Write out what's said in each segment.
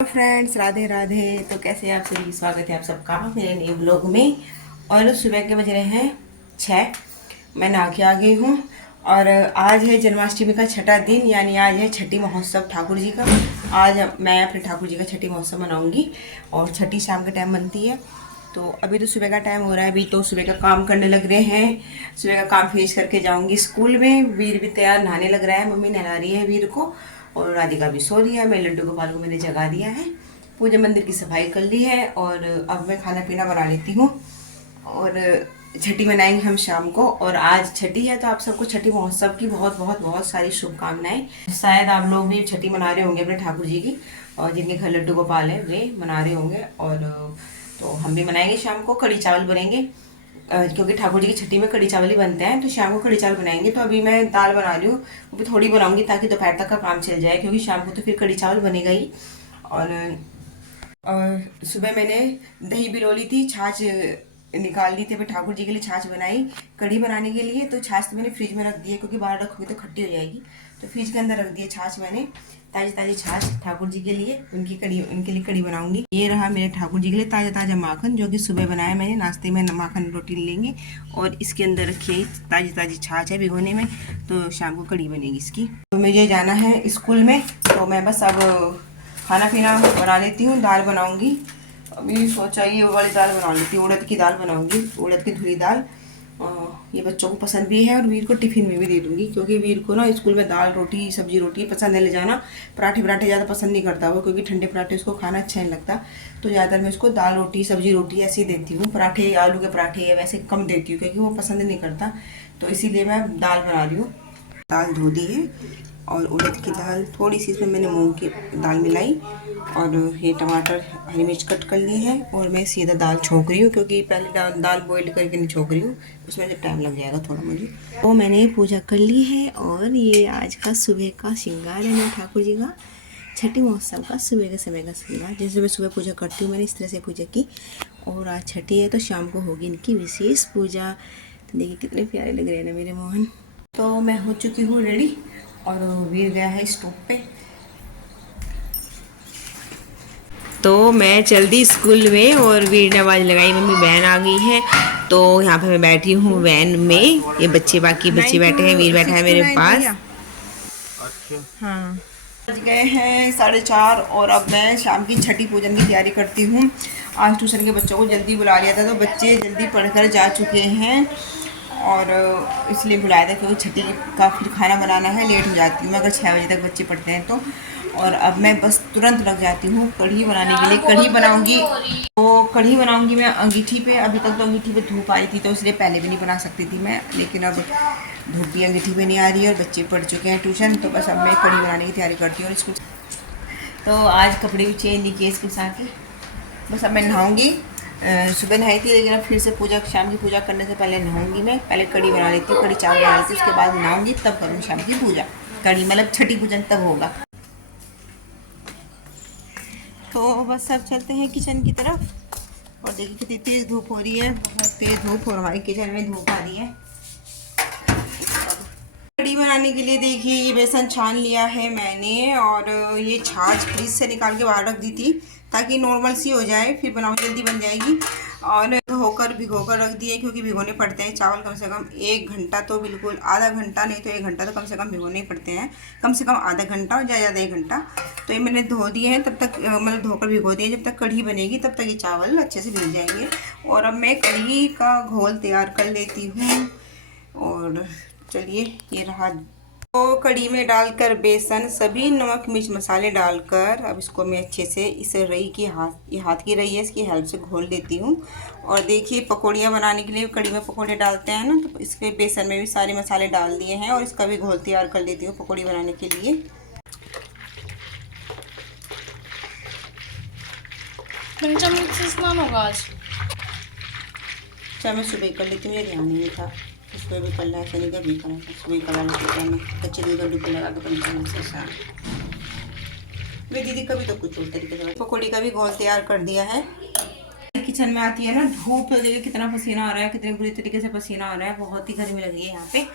Friends, Radhe Radhe. तो कैसे हैं आप सभी? स्वागत है आप सबका मेरे नए व्लॉग में। और सुबह के बज रहे हैं 6। मैं नहा के आ गई हूँ। और आज है जन्माष्टमी का छठा दिन, यानी आज है छठी महोत्सव ठाकुर जी का। आज मैं अपने ठाकुर जी का छठी महोत्सव मनाऊंगी। और छठी शाम के टाइम बनती है। तो अभी तो सुबह का टाइम हो रहा है, अभी तो सुबह का काम करने लग रहे हैं। सुबह का काम फिनिश करके जाऊंगी स्कूल में। वीर भी तैयार नहाने लग रहा है, मम्मी नहला रही है वीर को। और राधिका भी सो रही है। मैं लड्डू गोपाल को मैंने जगा दिया है। पूजा मंदिर की सफाई कर ली है और अब मैं खाना पीना बना लेती हूँ। और छठी मनाएंगे हम शाम को। और आज छठी है तो आप सबको छठी महोत्सव की बहुत बहुत बहुत सारी शुभकामनाएं। शायद आप लोग भी छठी मना रहे होंगे अपने ठाकुर जी की, और जिनके घर लड्डू गोपाल है वे मना रहे होंगे। और तो हम भी मनाएंगे शाम को। कढ़ी चावल बनेंगे क्योंकि ठाकुर जी की छठी में कढ़ी चावल ही बनते हैं, तो शाम को कढ़ी चावल बनाएंगे। तो अभी मैं दाल बना रही हूँ, वो भी थोड़ी बनाऊंगी ताकि दोपहर तक का काम चल जाए, क्योंकि शाम को तो फिर कढ़ी चावल बनेगा ही। और सुबह मैंने दही भिगो ली थी, छाछ निकाल दी थी, फिर ठाकुर जी के लिए छाछ बनाई कढ़ी बनाने के लिए। तो छाछ तो मैंने फ्रिज में रख दी है, क्योंकि बाहर रखोगे तो खट्टी हो जाएगी। तो फ्रिज के अंदर रख दिए छाछ मैंने, ताज़ी ताज़ी छाछ ठाकुर जी के लिए, उनके लिए कढ़ी बनाऊंगी। ये रहा मेरे ठाकुर जी के लिए ताज़ा ताज़ा माखन, जो कि सुबह बनाया मैंने नाश्ते में। माखन रोटी लेंगे और इसके अंदर रखिए ताज़ी ताज़ी छाछ है भिगोने में। तो शाम को कढ़ी बनेगी इसकी। तो मुझे जाना है स्कूल में, तो मैं बस अब खाना पीना बना लेती हूँ। दाल बनाऊंगी, अभी सोचा ये वाली दाल बना लेती हूँ, उड़द की दाल बनाऊंगी, उड़द की धुली दाल। ये बच्चों को पसंद भी है और वीर को टिफ़िन में भी दे दूँगी, क्योंकि वीर को ना स्कूल में दाल रोटी सब्जी रोटी पसंद है ले जाना। पराठे पराठे ज़्यादा पसंद नहीं करता वो, क्योंकि ठंडे पराठे उसको खाना अच्छा नहीं लगता। तो ज़्यादातर मैं उसको दाल रोटी सब्जी रोटी ऐसे ही देती हूँ। पराठे आलू के पराठे वैसे कम देती हूँ, क्योंकि वो पसंद नहीं करता। तो इसीलिए मैं दाल बना रही हूँ। दाल धो दी है और उड़द की दाल थोड़ी सी, इसमें मैंने मूंग की दाल मिलाई। और ये टमाटर हरी मिर्च कट कर लिए हैं। और मैं सीधा दाल छोंक रही हूँ, क्योंकि पहले दाल बॉईल करके नहीं छोंक रही हूँ, उसमें से टाइम लग जाएगा थोड़ा मुझे। तो मैंने पूजा कर ली है। और ये आज का सुबह का श्रृंगार है मेरे ठाकुर जी का, छठी महोत्सव का सुबह के समय का श्रृंगार। जैसे मैं सुबह पूजा करती हूँ, मैंने इस तरह से पूजा की। और आज छठी है तो शाम को होगी इनकी विशेष पूजा। तो देखिए कितने प्यारे लग रहे हैं ना मेरे मोहन। तो मैं हो चुकी हूँ रेडी, और वीर गया है स्टॉप पे। तो मैं चल दी स्कूल में, और वीर ने आवाज़ लगाई मम्मी वैन आ गई है। तो यहाँ पे मैं बैठी हूँ वैन में। ये बच्चे बाकी बच्चे बैठे हैं, वीर बैठा है मेरे पास। हाँ, बज गए हैं 4:30, और अब मैं शाम की छठी पूजन की तैयारी करती हूँ। आज ट्यूशन के बच्चों को जल्दी बुला लिया था, तो बच्चे जल्दी पढ़कर जा चुके हैं। और इसलिए बुलाया था, क्योंकि छठी का फिर खाना बनाना है, लेट हो जाती हूँ मैं अगर 6 बजे तक बच्चे पढ़ते हैं तो। और अब मैं बस तुरंत लग जाती हूँ कढ़ी बनाने के लिए। कढ़ी बनाऊंगी, तो कढ़ी बनाऊंगी मैं अंगीठी पे। अभी तक तो अंगीठी पे धूप आई थी, तो इसलिए पहले भी नहीं बना सकती थी मैं, लेकिन अब धूप भी अंगीठी पे नहीं आ रही है और बच्चे पढ़ चुके हैं ट्यूशन। तो बस अब मैं कढ़ी बनाने की तैयारी करती हूँ। और स्कूल तो आज कपड़े भी चेंज नहीं किए स्कूल से आके। बस अब मैं नहाऊंगी। सुबह नहाई थी, लेकिन अब फिर से पूजा, शाम की पूजा करने से पहले नहाऊंगी मैं। पहले कढ़ी बना लेती हूँ, कढ़ी चावल बना लेती हूँ, उसके बाद नहाऊंगी, तब करूँगी शाम की पूजा। कढ़ी मतलब छठी पूजन तब होगा। तो बस अब चलते हैं किचन की तरफ। और देखिए कितनी तेज़ धूप हो रही है, बहुत तेज़ धूप, और हमारी किचन में धूप आ रही है। कढ़ी बनाने के लिए देखिए ये बेसन छान लिया है मैंने, और ये छाछ फ्रिज से निकाल के बाहर रख दी थी, ताकि नॉर्मल सी हो जाए, फिर बनाओ जल्दी बन जाएगी। और भिगोकर रख दिए, क्योंकि भिगोने पड़ते हैं चावल कम से कम 1 घंटा, तो बिल्कुल आधा घंटा नहीं तो 1 घंटा तो कम से कम भिगोने ही पड़ते हैं। कम से कम आधा घंटा और ज़्यादा 1 घंटा। तो ये मैंने धो दिए हैं, तब तक मतलब धोकर भिगो दिए। जब तक कढ़ी बनेगी तब तक ये चावल अच्छे से भिग जाएंगे। और अब मैं कढ़ी का घोल तैयार कर लेती हूँ। और चलिए ये रहा। तो कढ़ी में डालकर बेसन, सभी नमक मिर्च मसाले डालकर अब इसको मैं अच्छे से इस रई की हाथ की रई है, इसकी हेल्प से घोल लेती हूँ। और देखिए पकौड़ियाँ बनाने के लिए कढ़ी में पकौड़े डालते हैं ना, तो इसके बेसन में भी सारे मसाले डाल दिए हैं, और इसका भी घोल तैयार कर लेती हूँ पकौड़ी बनाने के लिए। पंचामृत से स्नान होगा आज। चाहे मैं सुबह कर लेती हूँ, मेरे ध्यान नहीं था। सुबह भी कर लिया, ऐसा नहीं कभी करा था, सुबह करा लेती हूँ मैं कच्चे दूध और डुबकी लगा के पंचामृत से स्नान। मेरी दीदी कभी तो कुछ और तरीके से। पकौड़ी का भी घोल तैयार कर दिया है। किचन में आती है ना धूप, तो देखिए कितना पसीना आ रहा है, कितने बुरी तरीके से पसीना आ रहा है, बहुत ही गर्मी लग रही है यहाँ पे।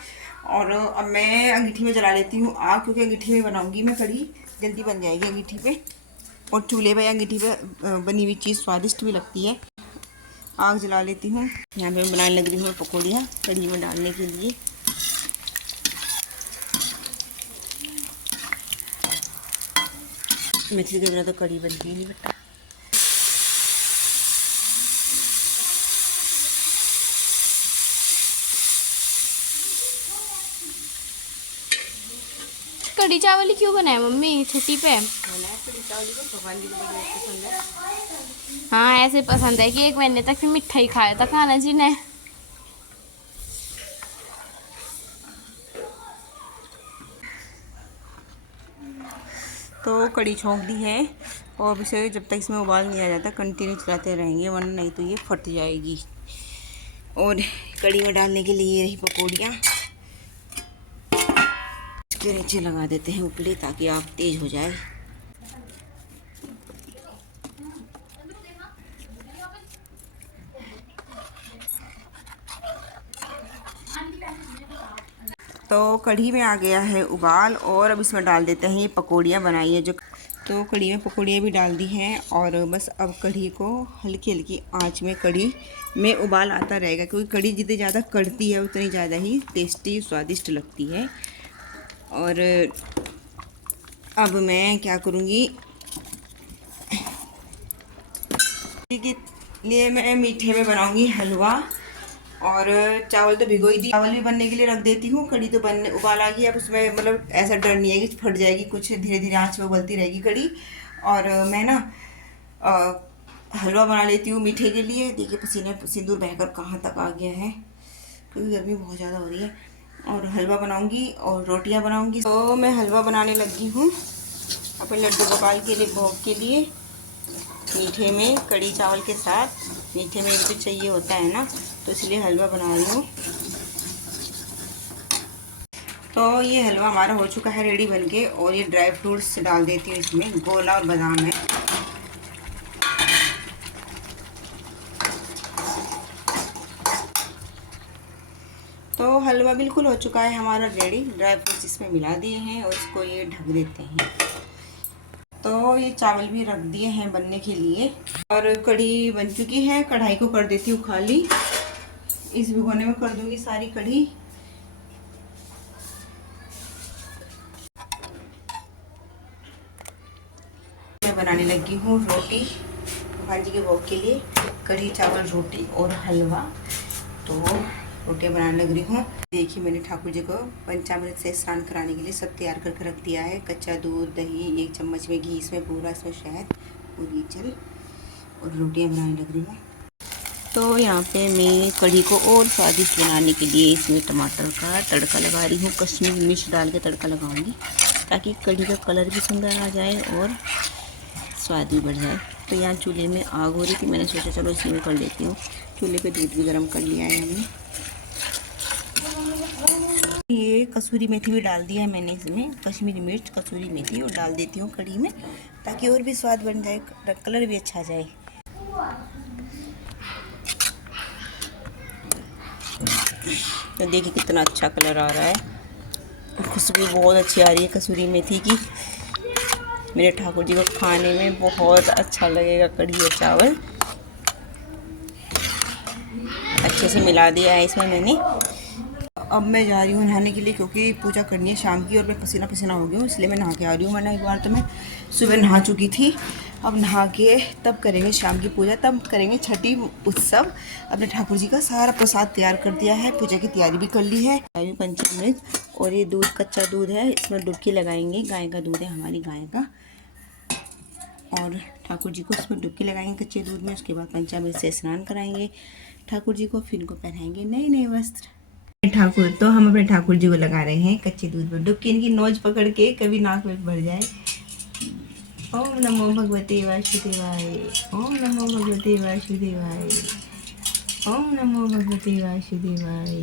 और अब मैं अंगीठी में जला लेती हूँ आग, क्योंकि अंगीठी में बनाऊंगी मैं कढ़ी, जल्दी बन जाएगी अंगीठी पे। और चूल्हे पे या अंगीठी पे बनी हुई चीज़ स्वादिष्ट भी लगती है। आग जला लेती हूँ। यहाँ पे मैं बनाने लग रही हूँ पकौड़ियाँ कढ़ी में डालने के लिए। मेथी के बिना तो कढ़ी बनती ही नहीं बेटा। कढ़ी चावल ही क्यों बनाए मम्मी छुट्टी पे? भगवान जी को बड़ी पसंद है। हाँ ऐसे पसंद है कि 1 महीने तक फिर मिठा ही खाया था खाना जी ने। तो कढ़ी छोंक दी है और इसे जब तक इसमें उबाल नहीं आ जाता कंटिन्यू चलाते रहेंगे, वरना नहीं तो ये फट जाएगी। और कढ़ी में डालने के लिए रही पकौड़ियाँ इसके नीचे लगा देते हैं उपले, ताकि आग तेज हो जाए। तो कढ़ी में आ गया है उबाल और अब इसमें डाल देते हैं ये पकौड़ियाँ बनाई है जो। तो कढ़ी में पकौड़ियाँ भी डाल दी हैं और बस अब कढ़ी को हल्की हल्की आंच में कढ़ी में उबाल आता रहेगा, क्योंकि कढ़ी जितनी ज़्यादा कढ़ती है उतनी ज़्यादा ही टेस्टी स्वादिष्ट लगती है। और अब मैं क्या करूँगी के लिए मैं मीठे में बनाऊँगी हलवा। और चावल तो भिगो ही दी, चावल भी बनने के लिए रख देती हूँ। कढ़ी तो बनने उबाल आ गई, अब उसमें मतलब ऐसा डर नहीं है कि फट जाएगी, कुछ धीरे धीरे आंच में उबलती रहेगी कढ़ी। और मैं ना हलवा बना लेती हूँ मीठे के लिए। देखिए पसीने सिंदूर बहकर कहाँ तक आ गया है, क्योंकि गर्मी बहुत ज़्यादा हो रही है। और हलवा बनाऊँगी और रोटियाँ बनाऊँगी। तो मैं हलवा बनाने लगी हूँ अपने लड्डू गोपाल के लिए, भोग के लिए। मीठे में कढ़ी चावल के साथ मीठे में भी चाहिए होता है ना, तो इसलिए हलवा बना रही हूँ। तो ये हलवा हमारा हो चुका है रेडी बनके। और ये ड्राई फ्रूट्स डाल देती हूँ इसमें, गोला और बादाम है। तो हलवा बिल्कुल हो चुका है हमारा रेडी। ड्राई फ्रूट्स इसमें मिला दिए हैं और इसको ये ढक देते हैं। तो ये चावल भी रख दिए हैं बनने के लिए और कढ़ी बन चुकी है। कढ़ाई को कर देती हूँ खाली, इस भिगोने में कर दूंगी सारी कढ़ी। मैं बनाने लगी हूँ रोटी भगवान जी के भोग के लिए, कढ़ी चावल रोटी और हलवा। तो रोटियाँ बनाने लग रही हूँ। देखिए मैंने ठाकुर जी को पंचामृत से स्नान कराने के लिए सब तैयार करके रख दिया है। कच्चा दूध, दही, 1 चम्मच में घी, इसमें पूरा, इसमें शहद और ये जल, और रोटियाँ बनाने लग रही हूँ। तो यहाँ पे मैं कढ़ी को और स्वादिष्ट बनाने के लिए इसमें टमाटर का तड़का लगा रही हूँ। कश्मीरी मिर्च डाल के तड़का लगाऊंगी, ताकि कढ़ी का कलर भी सुंदर आ जाए और स्वाद भी बढ़ जाए। तो यहाँ चूल्हे में आग हो रही थी, मैंने सोचा चलो इसी में कर लेती हूँ। चूल्हे पे दूध भी गर्म कर लिया है हमने। ये कसूरी मेथी भी डाल दिया है मैंने इसमें, कश्मीरी मिर्च, कसूरी मेथी, और डाल देती हूँ कढ़ी में, ताकि और भी स्वाद बन जाए, कलर भी अच्छा आ जाए। तो देखिए कितना अच्छा कलर आ रहा है, खुशबू बहुत अच्छी आ रही है कसूरी मेथी की। मेरे ठाकुर जी को खाने में बहुत अच्छा लगेगा कढ़ी और चावल। अच्छे से मिला दिया है इसमें मैंने। अब मैं जा रही हूँ नहाने के लिए, क्योंकि पूजा करनी है शाम की और मैं पसीना पसीना हो गई हूँ, इसलिए मैं नहा के आ रही हूँ। वरना एक बार तो मैं सुबह नहा चुकी थी, अब नहा के तब करेंगे शाम की पूजा, तब करेंगे छठी उत्सव। अपने ठाकुर जी का सारा प्रसाद तैयार कर दिया है, पूजा की तैयारी भी कर ली है। पंचामृत और ये दूध, कच्चा दूध है, इसमें डुबकी लगाएंगे। गाय का दूध है, हमारी गाय का। और ठाकुर जी को इसमें डुबकी लगाएंगे कच्चे दूध में। उसके बाद पंचामृत से स्नान कराएंगे ठाकुर जी को, फिर इनको पहनाएंगे नए नए वस्त्र। ठाकुर तो हम अपने ठाकुर जी को लगा रहे हैं कच्चे दूध में डुबकी, इनकी नोज पकड़ के कभी नाक में भर जाए। ओम नमो भगवते वासुदेवाय, ओम नमो भगवते वासुदेवाय, ओम नमो भगवते वासुदेवाय।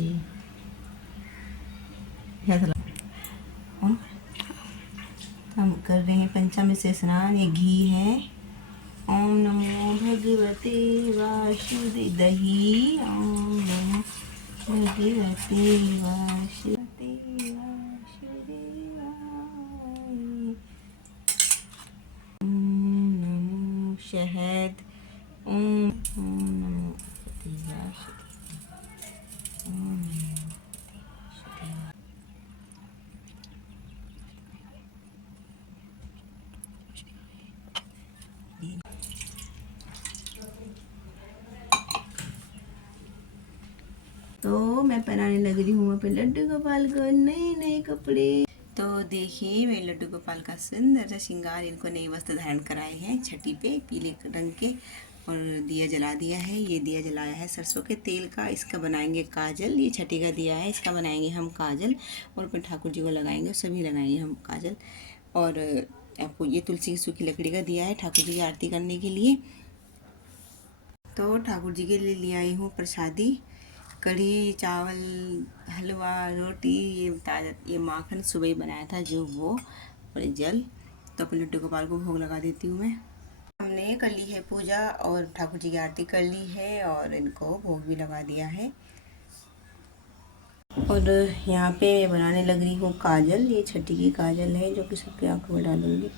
हम कर रहे हैं पंचामृत से स्नान, ये घी है। ओम नमो भगवते वासुदेव, दही, ओम नमो भगवते वासुदेवाय, ओम शहद। ओम ओम नमो भगवते तो मैं पहनाने लग रही हूँ अपने लड्डू गोपाल को नए नए कपड़े। तो देखिए मेरे लड्डू गोपाल का सुंदर सा श्रृंगार, इनको नए वस्त्र धारण कराए हैं छठी पे पीले रंग के, और दिया जला दिया है। ये दिया जलाया है सरसों के तेल का, इसका बनाएंगे काजल। ये छठी का दिया है, इसका बनाएंगे हम काजल, और अपने ठाकुर जी को लगाएंगे, सभी लगाएंगे हम काजल। और आपको ये तुलसी की सूखी लकड़ी का दिया है ठाकुर जी की आरती करने के लिए। तो ठाकुर जी के लिए ले आई हूँ प्रसादी, कढ़ी चावल हलवा रोटी, ये माखन सुबह ही बनाया था जो वो, और जल। तो अपने लड्डू गोपाल को भोग लगा देती हूँ मैं। हमने कर ली है पूजा और ठाकुर जी की आरती कर ली है, और इनको भोग भी लगा दिया है। और यहाँ पे बनाने लग रही हूँ काजल। ये छठी की काजल है जो कि सबकी आंखों में डालूंगी।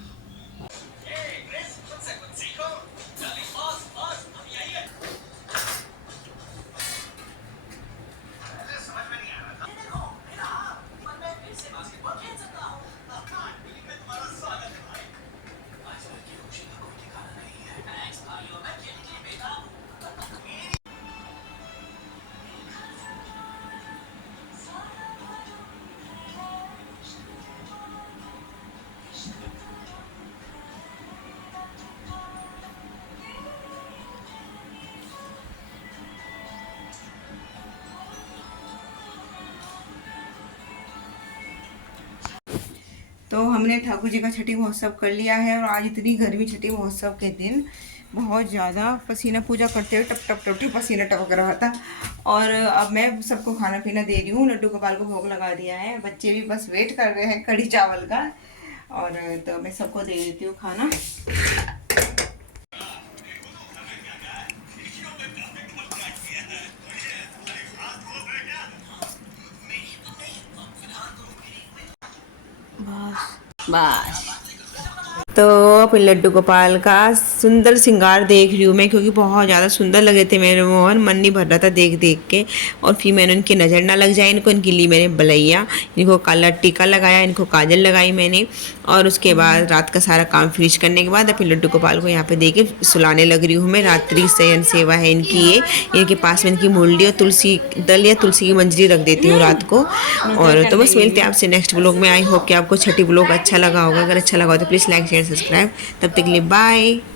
तो हमने ठाकुर जी का छठी महोत्सव कर लिया है, और आज इतनी गर्मी छठी महोत्सव के दिन बहुत ज़्यादा पसीना, पूजा करते हुए टप टप टप टप पसीना टपक रहा था। और अब मैं सबको खाना पीना दे रही हूँ, लड्डू गोपाल को भोग लगा दिया है, बच्चे भी बस वेट कर रहे हैं कढ़ी चावल का। और तो मैं सबको दे देती हूँ खाना। बस तो अपने लड्डू गोपाल का सुंदर श्रृंगार देख रही हूँ मैं, क्योंकि बहुत ज़्यादा सुंदर लगे थे मेरे मोहन, मन नहीं भर रहा था देख देख के। और फिर मैंने उनकी नज़र ना लग जाए इनको, इनके लिए मैंने बलैया, इनको काला टीका लगाया, इनको काजल लगाई मैंने। और उसके बाद रात का सारा काम फिनिश करने के बाद अपने लड्डू गोपाल को यहाँ पे दे के सुलाने लग रही हूँ मैं। रात्रि शयन सेवा है इनकी ये, इनके पास में इनकी मुरली और तुलसी दल या तुलसी की मंजरी रख देती हूँ रात को। और तो बस मिलते हैं आपसे नेक्स्ट ब्लॉग में। आई होप कि आपको छठी ब्लॉग अच्छा लगा होगा। अगर अच्छा लगा हो तो प्लीज़ लाइक शेयर सब्सक्राइब। तब तक के लिए बाय।